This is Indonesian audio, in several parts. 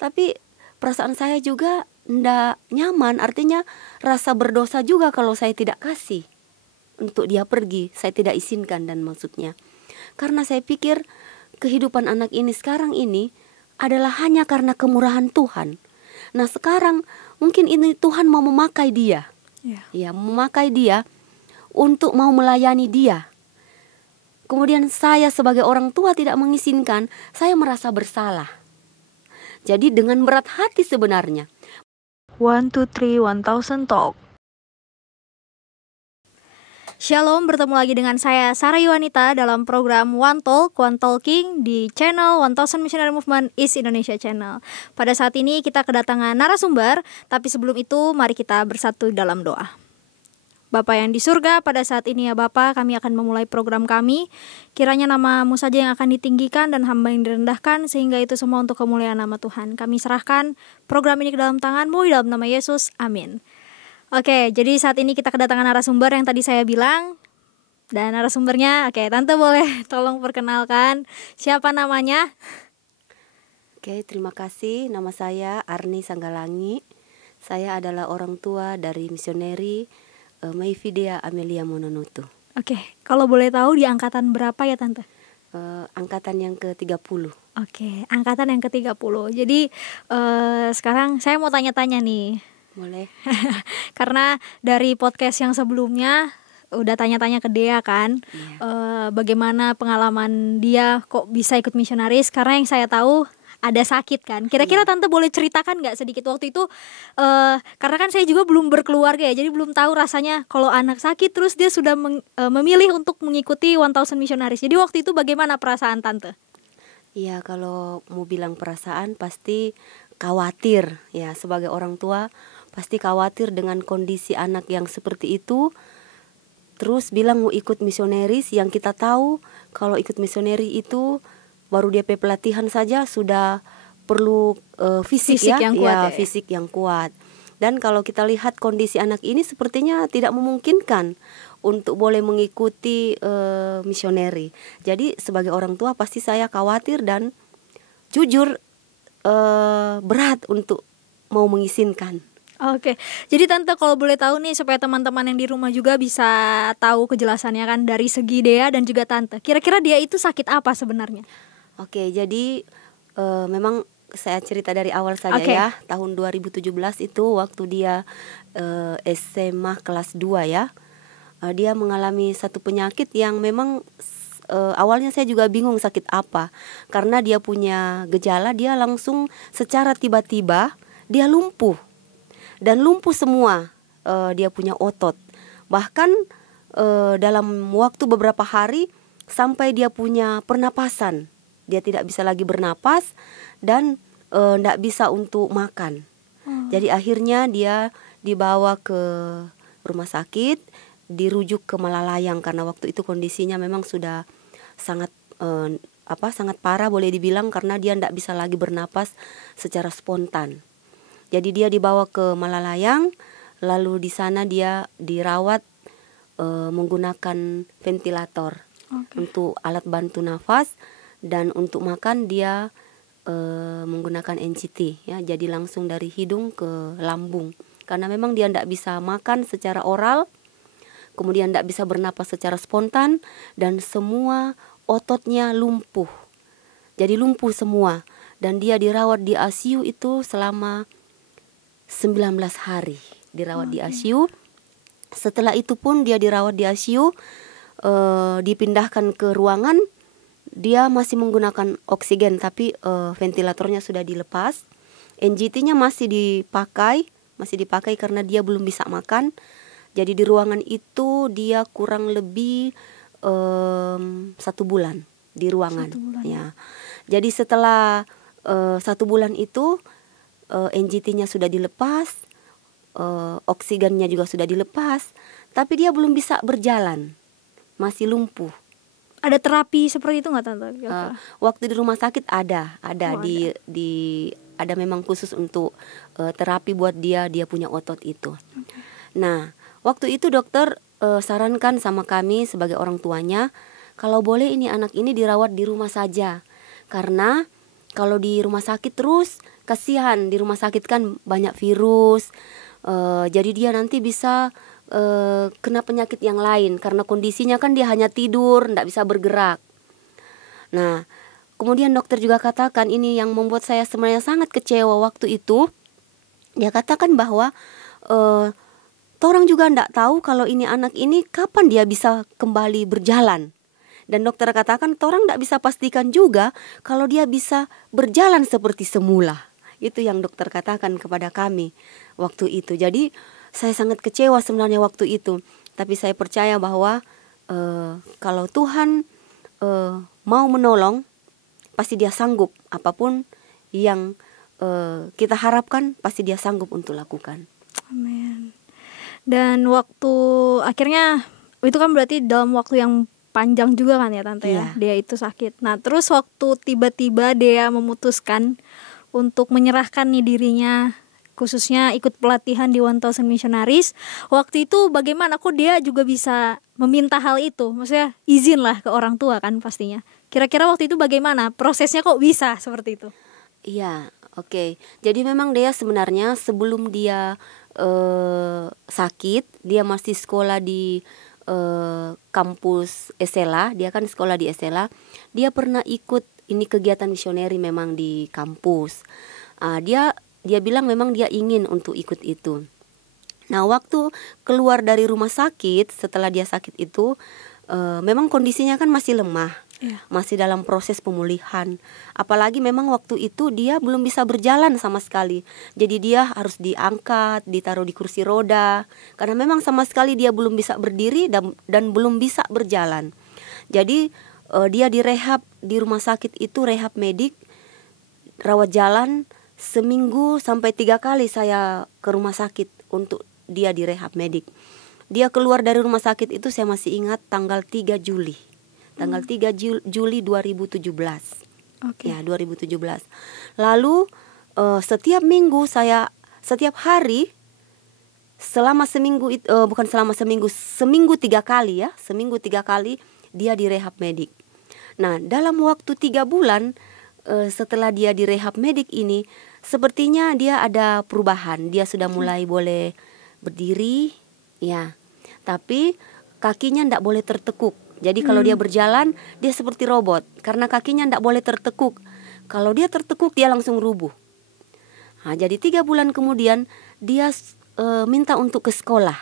Tapi perasaan saya juga ndak nyaman, artinya rasa berdosa juga kalau saya tidak kasih untuk dia pergi, saya tidak izinkan dan maksudnya. Karena saya pikir kehidupan anak ini sekarang ini adalah hanya karena kemurahan Tuhan. Nah sekarang mungkin ini Tuhan mau memakai dia, ya memakai dia untuk mau melayani dia. Kemudian saya sebagai orang tua tidak mengizinkan, saya merasa bersalah. Jadi dengan berat hati sebenarnya. 1, 2, 3, 1000 Talk. Shalom, bertemu lagi dengan saya Sarah Yuwanita dalam program One Talk, One Talking di channel 1000 Missionary Movement East Indonesia Channel. Pada saat ini kita kedatangan narasumber, tapi sebelum itu mari kita bersatu dalam doa. Bapa yang di surga, pada saat ini ya Bapa, kami akan memulai program kami. Kiranya nama-Mu saja yang akan ditinggikan dan hamba yang direndahkan, sehingga itu semua untuk kemuliaan nama Tuhan. Kami serahkan program ini ke dalam tangan-Mu, di dalam nama Yesus, amin. Oke, jadi saat ini kita kedatangan narasumber yang tadi saya bilang. Dan narasumbernya, Tante boleh tolong perkenalkan siapa namanya? Oke, terima kasih. Nama saya Arni Sanggalangi. Saya adalah orang tua dari misioneri Maifidea Amelia Mononoto. Oke, kalau boleh tahu di angkatan berapa ya Tante? Angkatan yang ke-30. Oke, angkatan yang ke-30. Jadi sekarang saya mau tanya-tanya nih. Boleh. Karena dari podcast yang sebelumnya udah tanya-tanya ke Dea kan, bagaimana pengalaman dia kok bisa ikut misionaris. Karena yang saya tahu ada sakit kan. Kira-kira Tante boleh ceritakan gak sedikit waktu itu, karena kan saya juga belum berkeluarga ya, jadi belum tahu rasanya kalau anak sakit terus dia sudah memilih untuk mengikuti 1000 Missionaries. Jadi waktu itu bagaimana perasaan Tante? Iya, kalau mau bilang perasaan pasti khawatir ya, sebagai orang tua pasti khawatir dengan kondisi anak yang seperti itu. Terus bilang mau ikut misionaris, yang kita tahu kalau ikut misionaris itu baru DP pelatihan saja sudah perlu fisik yang kuat, fisik yang kuat. Dan kalau kita lihat kondisi anak ini sepertinya tidak memungkinkan untuk boleh mengikuti misioneri. Jadi sebagai orang tua pasti saya khawatir dan jujur berat untuk mau mengizinkan. Oke, jadi Tante kalau boleh tahu nih supaya teman-teman yang di rumah juga bisa tahu kejelasannya kan dari segi Dea dan juga Tante. Kira-kira dia itu sakit apa sebenarnya? Oke, jadi memang saya cerita dari awal saja ya. Tahun 2017 itu waktu dia SMA kelas 2 ya. Dia mengalami satu penyakit yang memang awalnya saya juga bingung sakit apa. Karena dia punya gejala, dia langsung secara tiba-tiba dia lumpuh. Dan lumpuh semua dia punya otot. Bahkan dalam waktu beberapa hari sampai dia punya pernapasan. Dia tidak bisa lagi bernapas dan tidak bisa untuk makan. Jadi akhirnya dia dibawa ke rumah sakit, dirujuk ke Malalayang karena waktu itu kondisinya memang sudah sangat sangat parah boleh dibilang, karena dia tidak bisa lagi bernapas secara spontan. Jadi dia dibawa ke Malalayang, lalu di sana dia dirawat menggunakan ventilator untuk alat bantu nafas. Dan untuk makan dia menggunakan NCT ya, jadi langsung dari hidung ke lambung. Karena memang dia tidak bisa makan secara oral, kemudian tidak bisa bernapas secara spontan, dan semua ototnya lumpuh. Jadi lumpuh semua. Dan dia dirawat di ICU itu selama 19 hari dirawat di ICU. Setelah itu pun dia dirawat di ICU, dipindahkan ke ruangan. Dia masih menggunakan oksigen, tapi ventilatornya sudah dilepas. NGT-nya masih dipakai karena dia belum bisa makan. Jadi di ruangan itu dia kurang lebih 1 bulan di ruangan. 1 bulan. Ya. Jadi setelah 1 bulan itu NGT-nya sudah dilepas, oksigennya juga sudah dilepas, tapi dia belum bisa berjalan, masih lumpuh. Ada terapi seperti itu nggak Tante? Waktu di rumah sakit ada ada memang khusus untuk terapi buat dia punya otot itu. Nah, waktu itu dokter sarankan sama kami sebagai orang tuanya, kalau boleh ini anak ini dirawat di rumah saja, karena kalau di rumah sakit terus kasihan, di rumah sakit kan banyak virus, jadi dia nanti bisa kena penyakit yang lain karena kondisinya kan dia hanya tidur, tidak bisa bergerak. Nah, kemudian dokter juga katakan, ini yang membuat saya sebenarnya sangat kecewa waktu itu. Dia katakan bahwa orang juga tidak tahu kalau ini anak ini kapan dia bisa kembali berjalan. Dan dokter katakan orang tidak bisa pastikan juga kalau dia bisa berjalan seperti semula. Itu yang dokter katakan kepada kami waktu itu. Jadi saya sangat kecewa sebenarnya waktu itu. Tapi saya percaya bahwa kalau Tuhan mau menolong, pasti dia sanggup. Apapun yang kita harapkan, pasti dia sanggup untuk lakukan. Amin. Dan waktu akhirnya itu kan berarti dalam waktu yang panjang juga kan ya Tante ya, dia itu sakit. Nah terus waktu tiba-tiba dia memutuskan untuk menyerahkan nih dirinya, khususnya ikut pelatihan di 1000 Missionaries, waktu itu bagaimana kok dia juga bisa meminta hal itu? Maksudnya izin lah ke orang tua kan pastinya. Kira-kira waktu itu bagaimana prosesnya kok bisa seperti itu? Iya, oke. Jadi memang dia sebenarnya sebelum dia sakit, dia masih sekolah di kampus Esela. Dia kan sekolah di Esela. Dia pernah ikut ini kegiatan misioneri memang di kampus. Dia bilang memang dia ingin untuk ikut itu. Nah, waktu keluar dari rumah sakit setelah dia sakit itu, memang kondisinya kan masih lemah. Masih dalam proses pemulihan. Apalagi memang waktu itu dia belum bisa berjalan sama sekali. Jadi dia harus diangkat, ditaruh di kursi roda, karena memang sama sekali dia belum bisa berdiri dan belum bisa berjalan. Jadi dia direhab di rumah sakit itu, rehab medik, rawat jalan seminggu sampai 3 kali saya ke rumah sakit untuk dia direhab medik. Dia keluar dari rumah sakit itu saya masih ingat tanggal 3 Juli. Tanggal 3 Juli 2017. Ya, 2017. Lalu setiap minggu setiap hari selama seminggu seminggu 3 kali ya. Seminggu 3 kali dia direhab medik. Nah, dalam waktu 3 bulan setelah dia direhab medik ini, sepertinya dia ada perubahan. Dia sudah mulai boleh berdiri, ya. Tapi kakinya tidak boleh tertekuk. Jadi kalau dia berjalan, dia seperti robot. Karena kakinya tidak boleh tertekuk. Kalau dia tertekuk, dia langsung rubuh. Nah, jadi 3 bulan kemudian, dia minta untuk ke sekolah.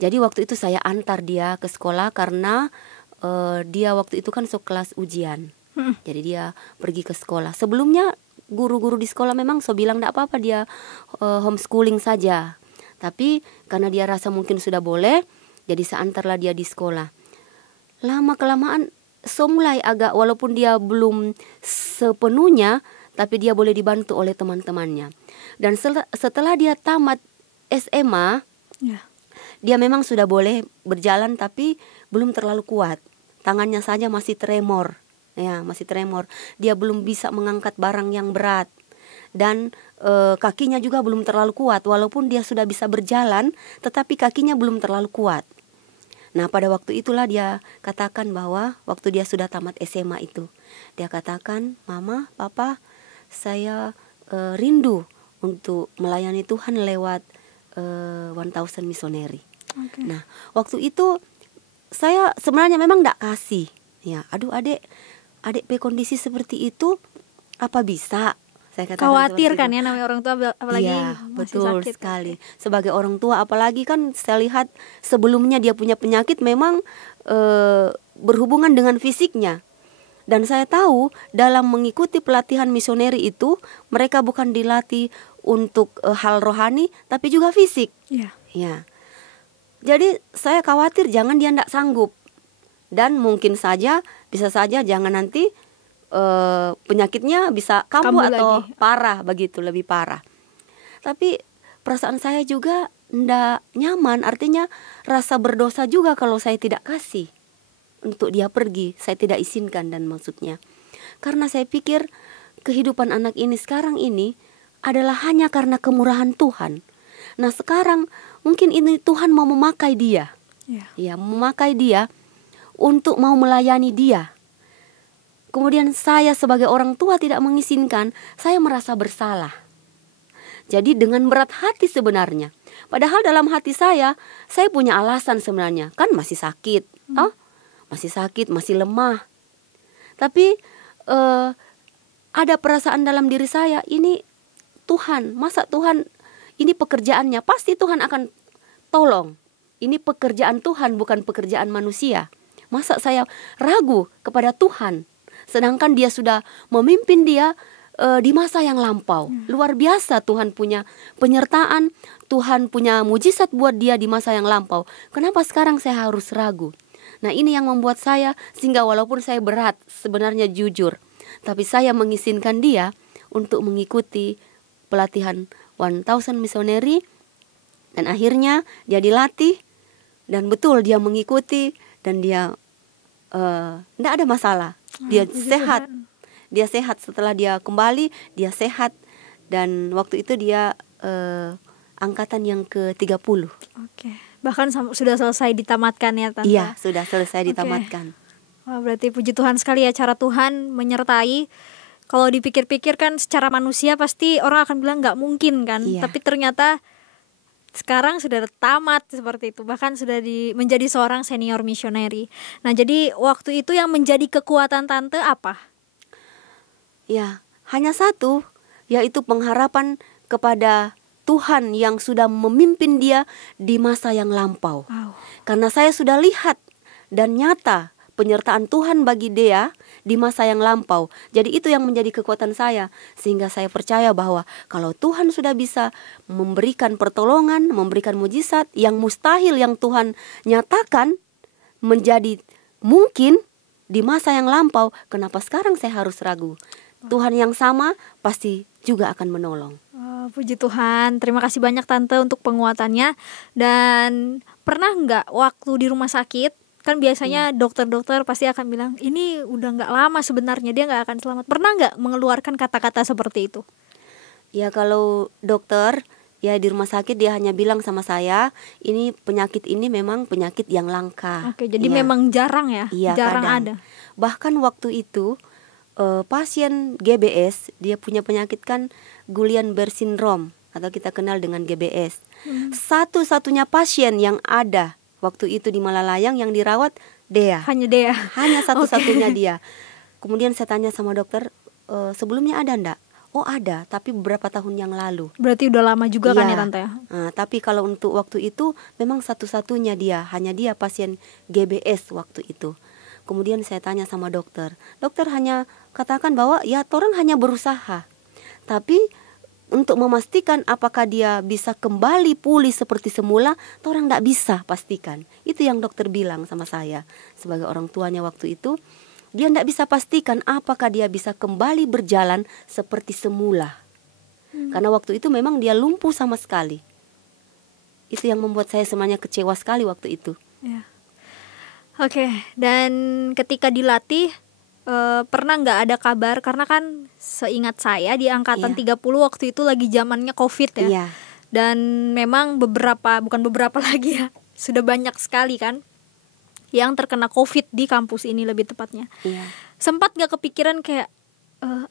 Jadi waktu itu saya antar dia ke sekolah karena dia waktu itu kan kelas ujian. Jadi dia pergi ke sekolah. Sebelumnya guru-guru di sekolah memang bilang tidak apa-apa, dia homeschooling saja. Tapi karena dia rasa mungkin sudah boleh, jadi saya antarlah dia di sekolah. Lama-kelamaan mulai agak, walaupun dia belum sepenuhnya, tapi dia boleh dibantu oleh teman-temannya. Dan setelah dia tamat SMA, dia memang sudah boleh berjalan tapi belum terlalu kuat. Tangannya saja masih tremor. Ya, masih tremor. Dia belum bisa mengangkat barang yang berat. Dan kakinya juga belum terlalu kuat. Walaupun dia sudah bisa berjalan, tetapi kakinya belum terlalu kuat. Nah, pada waktu itulah dia katakan bahwa waktu dia sudah tamat SMA itu, dia katakan, "Mama, Papa, saya rindu untuk melayani Tuhan lewat 1000 Missionary." Nah, waktu itu saya sebenarnya memang tidak kasih. Ya, aduh adik kondisi seperti itu apa bisa? Saya katakan khawatir kan ya, namanya orang tua apalagi masih betul sakit sekali. Sebagai orang tua apalagi kan saya lihat sebelumnya dia punya penyakit memang berhubungan dengan fisiknya. Dan saya tahu dalam mengikuti pelatihan misioneri itu mereka bukan dilatih untuk hal rohani tapi juga fisik. Ya. Jadi saya khawatir jangan dia tidak sanggup. Dan mungkin saja bisa saja jangan nanti penyakitnya bisa kambuh atau lagi parah begitu, lebih parah. Tapi perasaan saya juga ndak nyaman, artinya rasa berdosa juga kalau saya tidak kasih untuk dia pergi, saya tidak izinkan dan maksudnya. Karena saya pikir kehidupan anak ini sekarang ini adalah hanya karena kemurahan Tuhan. Nah, sekarang mungkin ini Tuhan mau memakai dia. Ya, memakai dia untuk mau melayani dia. kemudian saya sebagai orang tua tidak mengizinkan, saya merasa bersalah. Jadi dengan berat hati sebenarnya. Padahal dalam hati saya punya alasan sebenarnya. Kan masih sakit, masih sakit, masih lemah. Tapi ada perasaan dalam diri saya, ini Tuhan, masa Tuhan, ini pekerjaannya, pasti Tuhan akan tolong. Ini pekerjaan Tuhan, bukan pekerjaan manusia. Masa saya ragu kepada Tuhan, sedangkan dia sudah memimpin dia di masa yang lampau. Luar biasa, Tuhan punya penyertaan, Tuhan punya mujizat buat dia di masa yang lampau. Kenapa sekarang saya harus ragu? Nah, ini yang membuat saya, sehingga walaupun saya berat, sebenarnya jujur, tapi saya mengizinkan dia untuk mengikuti pelatihan 1000 Missionary. Dan akhirnya dia dilatih, dan betul dia mengikuti, dan dia tidak ada masalah. Dia sehat. Dia sehat setelah dia kembali, dia sehat. Dan waktu itu dia angkatan yang ke-30. Oke. Bahkan sudah selesai ditamatkan ya, Tante? Iya, sudah selesai ditamatkan. Wah, berarti puji Tuhan sekali ya, cara Tuhan menyertai. Kalau dipikir-pikir kan secara manusia pasti orang akan bilang gak mungkin kan. Iya. Tapi ternyata sekarang sudah tamat seperti itu. Bahkan sudah menjadi seorang senior missionary. Nah, jadi waktu itu yang menjadi kekuatan Tante apa? Ya, hanya satu, yaitu pengharapan kepada Tuhan yang sudah memimpin dia di masa yang lampau. Wow. Karena saya sudah lihat dan nyata penyertaan Tuhan bagi dia di masa yang lampau. Jadi itu yang menjadi kekuatan saya, sehingga saya percaya bahwa kalau Tuhan sudah bisa memberikan pertolongan, memberikan mujizat yang mustahil yang Tuhan nyatakan menjadi mungkin di masa yang lampau, kenapa sekarang saya harus ragu? Tuhan yang sama pasti juga akan menolong. Puji Tuhan, terima kasih banyak Tante untuk penguatannya. Dan pernah nggak waktu di rumah sakit, kan biasanya dokter-dokter pasti akan bilang ini udah nggak lama sebenarnya, dia nggak akan selamat. Pernah nggak mengeluarkan kata-kata seperti itu? Ya, kalau dokter ya di rumah sakit dia hanya bilang sama saya, ini penyakit ini memang penyakit yang langka. Oke, jadi ya. memang jarang ya? Iya, jarang kadang ada. Bahkan waktu itu pasien GBS, dia punya penyakit kan Guillain-Barré syndrome atau kita kenal dengan GBS. Satu-satunya pasien yang ada waktu itu di Malalayang yang dirawat Dea. Hanya Dea. Hanya satu-satunya dia. Kemudian saya tanya sama dokter, sebelumnya ada enggak? Oh ada, tapi beberapa tahun yang lalu. Berarti udah lama juga kan ya Tante ya? Tapi kalau untuk waktu itu memang satu-satunya dia, hanya dia pasien GBS waktu itu. Kemudian saya tanya sama dokter hanya katakan bahwa ya orang hanya berusaha. Tapi untuk memastikan apakah dia bisa kembali pulih seperti semula, orang tidak bisa pastikan. Itu yang dokter bilang sama saya sebagai orang tuanya waktu itu. Dia tidak bisa pastikan apakah dia bisa kembali berjalan seperti semula. Karena waktu itu memang dia lumpuh sama sekali. Itu yang membuat saya sebenarnya kecewa sekali waktu itu. Ya. Oke, dan ketika dilatih pernah nggak ada kabar, karena kan seingat saya di angkatan 30 waktu itu lagi zamannya COVID ya. Iya. Dan memang bukan beberapa lagi ya, sudah banyak sekali kan yang terkena COVID di kampus ini lebih tepatnya. Iya. Sempat nggak kepikiran kayak,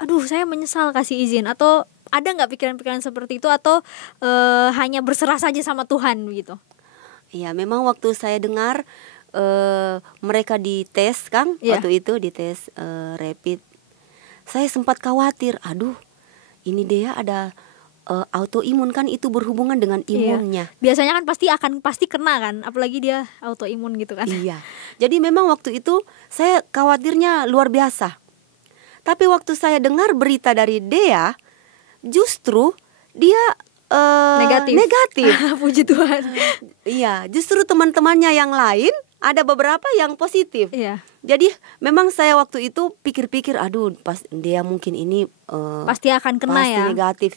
aduh saya menyesal kasih izin, atau ada nggak pikiran-pikiran seperti itu, atau hanya berserah saja sama Tuhan gitu? Iya, memang waktu saya dengar mereka dites Kang, waktu itu dites rapid, saya sempat khawatir, aduh ini dia ada autoimun kan, itu berhubungan dengan imunnya. Biasanya kan pasti kena kan, apalagi dia autoimun gitu kan. Iya, jadi memang waktu itu saya khawatirnya luar biasa. Tapi waktu saya dengar berita dari Dea, justru dia negatif. Puji Tuhan. Iya, justru teman-temannya yang lain ada beberapa yang positif. Iya. Jadi memang saya waktu itu pikir-pikir, aduh pas dia mungkin ini pasti akan kena pasti ya. Negatif,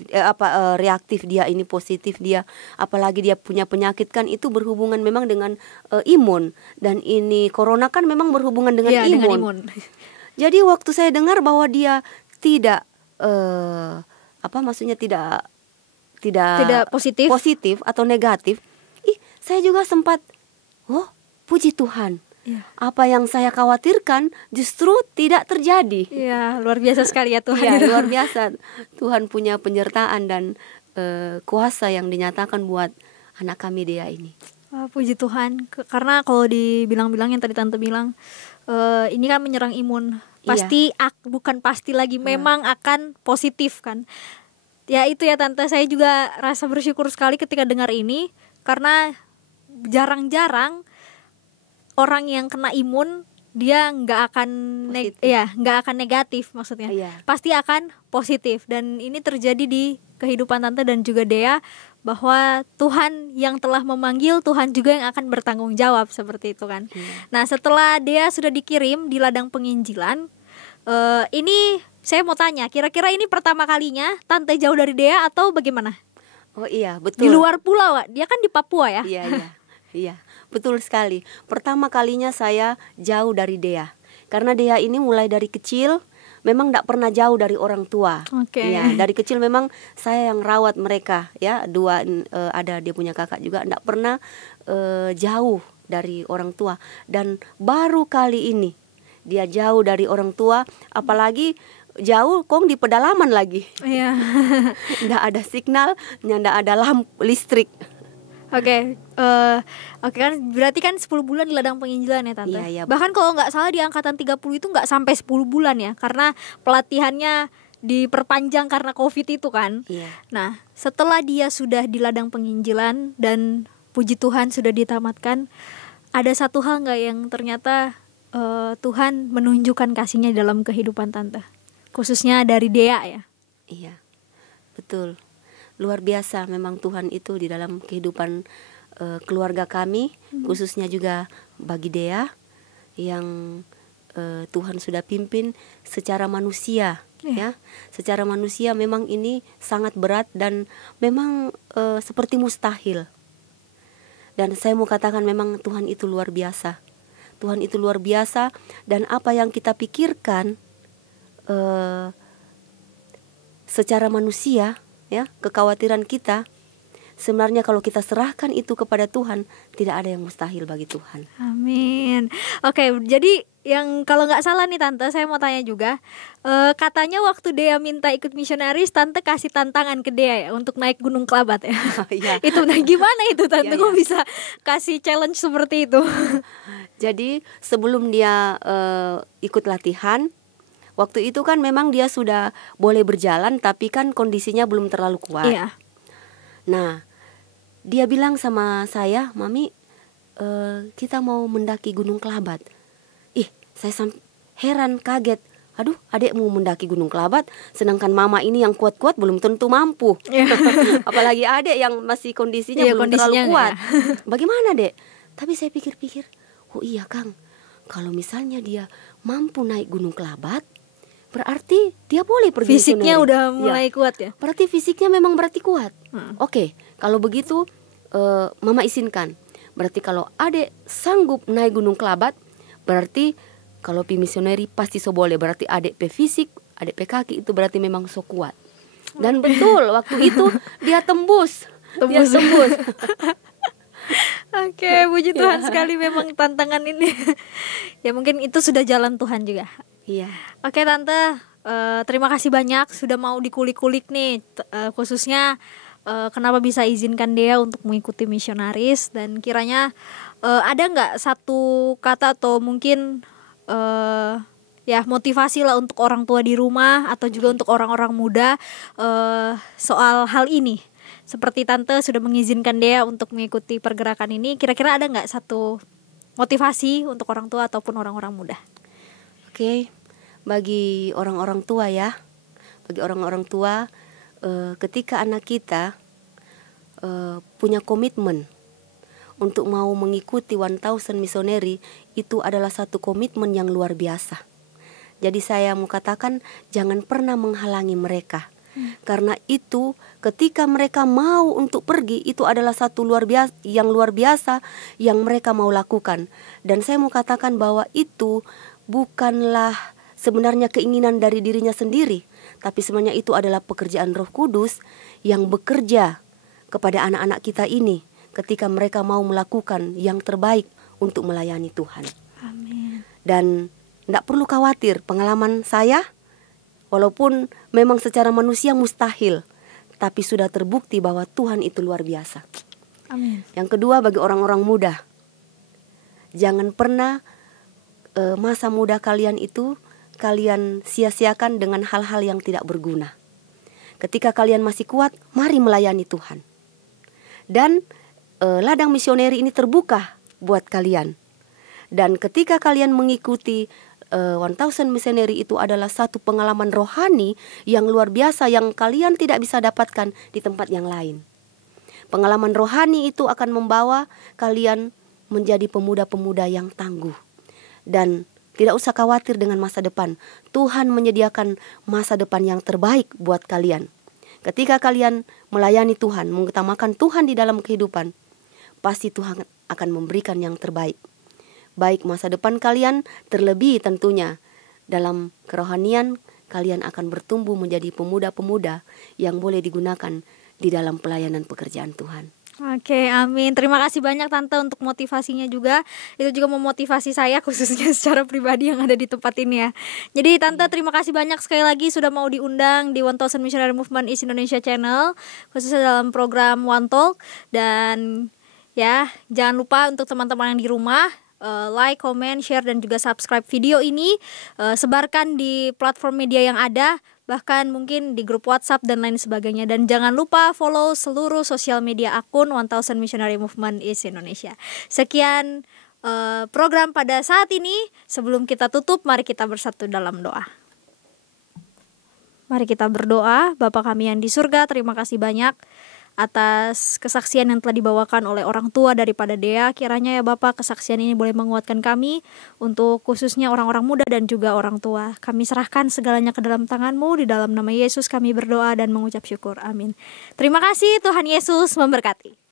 reaktif dia, ini positif dia. Apalagi dia punya penyakit kan, itu berhubungan memang dengan imun. Dan ini corona kan memang berhubungan dengan imun. Dengan imun. Jadi waktu saya dengar bahwa dia tidak maksudnya tidak positif atau negatif, saya juga sempat, puji Tuhan, Iya. Apa yang saya khawatirkan justru tidak terjadi. Iya, luar biasa sekali ya Tuhan. Iya, luar biasa. Tuhan punya penyertaan dan kuasa yang dinyatakan buat anak kami Dea ini. Wah, puji Tuhan. Karena kalau dibilang-bilang yang tadi Tante bilang, ini kan menyerang imun. Pasti bukan pasti lagi, memang akan positif kan. Ya itu ya Tante, saya juga rasa bersyukur sekali ketika dengar ini, karena jarang-jarang orang yang kena imun dia nggak akan nggak akan negatif maksudnya. Pasti akan positif, dan ini terjadi di kehidupan Tante dan juga Dea, bahwa Tuhan yang telah memanggil, Tuhan juga yang akan bertanggung jawab, seperti itu kan. Nah, setelah Dea sudah dikirim di ladang penginjilan, ini saya mau tanya, kira-kira ini pertama kalinya Tante jauh dari Dea atau bagaimana? Oh iya, betul. Di luar pulau, dia kan di Papua ya? Iya, betul sekali. Pertama kalinya saya jauh dari Dea, karena Dea ini mulai dari kecil memang tidak pernah jauh dari orang tua. Ya, dari kecil memang saya yang rawat mereka ya, dua ada dia punya kakak juga, tidak pernah jauh dari orang tua. Dan baru kali ini dia jauh dari orang tua, apalagi jauh kong di pedalaman lagi. Iya. Tidak ada signal, tidak ada lampu listrik. Oke, kan berarti kan 10 bulan di ladang penginjilan ya Tante. Iya, bahkan kalau nggak salah di angkatan 30 itu nggak sampai 10 bulan ya, karena pelatihannya diperpanjang karena COVID itu kan. Nah, setelah dia sudah di ladang penginjilan dan puji Tuhan sudah ditamatkan, ada satu hal nggak yang ternyata Tuhan menunjukkan kasih-Nya dalam kehidupan Tante, khususnya dari Dea ya? Iya, betul. Luar biasa memang Tuhan itu di dalam kehidupan keluarga kami, khususnya juga bagi Dea yang Tuhan sudah pimpin secara manusia. Ya, secara manusia memang ini sangat berat dan memang seperti mustahil. Dan saya mau katakan memang Tuhan itu luar biasa. Tuhan itu luar biasa, dan apa yang kita pikirkan secara manusia, ya, kekhawatiran kita, sebenarnya kalau kita serahkan itu kepada Tuhan, tidak ada yang mustahil bagi Tuhan. Amin. Oke, jadi yang kalau nggak salah nih Tante, saya mau tanya juga, katanya waktu Dea minta ikut misionaris, Tante kasih tantangan ke Dea ya untuk naik Gunung Kelabat ya. Itu gimana itu Tante? Kok bisa kasih challenge seperti itu? Jadi sebelum dia ikut latihan, waktu itu kan memang dia sudah boleh berjalan, tapi kan kondisinya belum terlalu kuat. Nah, dia bilang sama saya, Mami, kita mau mendaki Gunung Kelabat. Saya heran, kaget. Aduh, adek mau mendaki Gunung Kelabat, sedangkan mama ini yang kuat-kuat belum tentu mampu. Apalagi adek yang masih kondisinya belum terlalu kuat. Bagaimana, Dek? Tapi saya pikir-pikir, oh iya Kang, kalau misalnya dia mampu naik Gunung Kelabat, berarti dia boleh pergi fisiknya udah mulai kuat ya. Berarti fisiknya memang berarti kuat. Oke, kalau begitu mama izinkan. Berarti kalau adek sanggup naik Gunung Kelabat, berarti kalau pi misioneri pasti so boleh. Berarti adek pe fisik, adek pe kaki itu berarti memang so kuat. Dan betul waktu itu dia tembus. Dia tembus. Oke, puji Tuhan sekali memang tantangan ini. Ya mungkin itu sudah jalan Tuhan juga. Iya. Oke Tante, terima kasih banyak sudah mau dikulik-kulik nih, khususnya kenapa bisa izinkan Dea untuk mengikuti misionaris, dan kiranya ada nggak satu kata atau mungkin ya motivasi lah untuk orang tua di rumah atau juga untuk orang-orang muda soal hal ini. Seperti Tante sudah mengizinkan Dea untuk mengikuti pergerakan ini, kira-kira ada nggak satu motivasi untuk orang tua ataupun orang-orang muda? Oke, bagi orang-orang tua ya, bagi orang-orang tua, ketika anak kita punya komitmen untuk mau mengikuti 1000 missionary, itu adalah satu komitmen yang luar biasa. Jadi saya mau katakan jangan pernah menghalangi mereka. Karena itu ketika mereka mau untuk pergi, itu adalah satu luar biasa yang mereka mau lakukan. Dan saya mau katakan bahwa itu bukanlah sebenarnya keinginan dari dirinya sendiri, tapi sebenarnya itu adalah pekerjaan Roh Kudus yang bekerja kepada anak-anak kita ini ketika mereka mau melakukan yang terbaik untuk melayani Tuhan. Dan tidak perlu khawatir, pengalaman saya walaupun memang secara manusia mustahil, tapi sudah terbukti bahwa Tuhan itu luar biasa. Amin. Yang kedua, bagi orang-orang muda, jangan pernah masa muda kalian itu kalian sia-siakan dengan hal-hal yang tidak berguna. Ketika kalian masih kuat, mari melayani Tuhan. Dan ladang misioneri ini terbuka buat kalian. Dan ketika kalian mengikuti 1000 Missionary, itu adalah satu pengalaman rohani yang luar biasa yang kalian tidak bisa dapatkan di tempat yang lain. Pengalaman rohani itu akan membawa kalian menjadi pemuda-pemuda yang tangguh. Dan tidak usah khawatir dengan masa depan. Tuhan menyediakan masa depan yang terbaik buat kalian. Ketika kalian melayani Tuhan, mengutamakan Tuhan di dalam kehidupan, pasti Tuhan akan memberikan yang terbaik. Baik masa depan kalian, terlebih tentunya dalam kerohanian, kalian akan bertumbuh menjadi pemuda-pemuda yang boleh digunakan di dalam pelayanan pekerjaan Tuhan. Oke, amin. Terima kasih banyak Tante untuk motivasinya juga. Itu juga memotivasi saya khususnya secara pribadi yang ada di tempat ini ya. Jadi Tante, terima kasih banyak sekali lagi sudah mau diundang di 1000 Missionary Movement East Indonesia Channel, khususnya dalam program One Talk. Dan ya, jangan lupa untuk teman-teman yang di rumah, like, comment, share, dan juga subscribe video ini. Sebarkan di platform media yang ada, bahkan mungkin di grup WhatsApp dan lain sebagainya. Dan jangan lupa follow seluruh sosial media akun 1000 Missionary Movement East Indonesia. Sekian program pada saat ini. Sebelum kita tutup, mari kita bersatu dalam doa. Mari kita berdoa. Bapa kami yang di surga, terima kasih banyak atas kesaksian yang telah dibawakan oleh orang tua daripada Dea. Kiranya ya Bapak, kesaksian ini boleh menguatkan kami untuk khususnya orang-orang muda dan juga orang tua. Kami serahkan segalanya ke dalam tangan-Mu. Di dalam nama Yesus kami berdoa dan mengucap syukur. Amin. Terima kasih, Tuhan Yesus memberkati.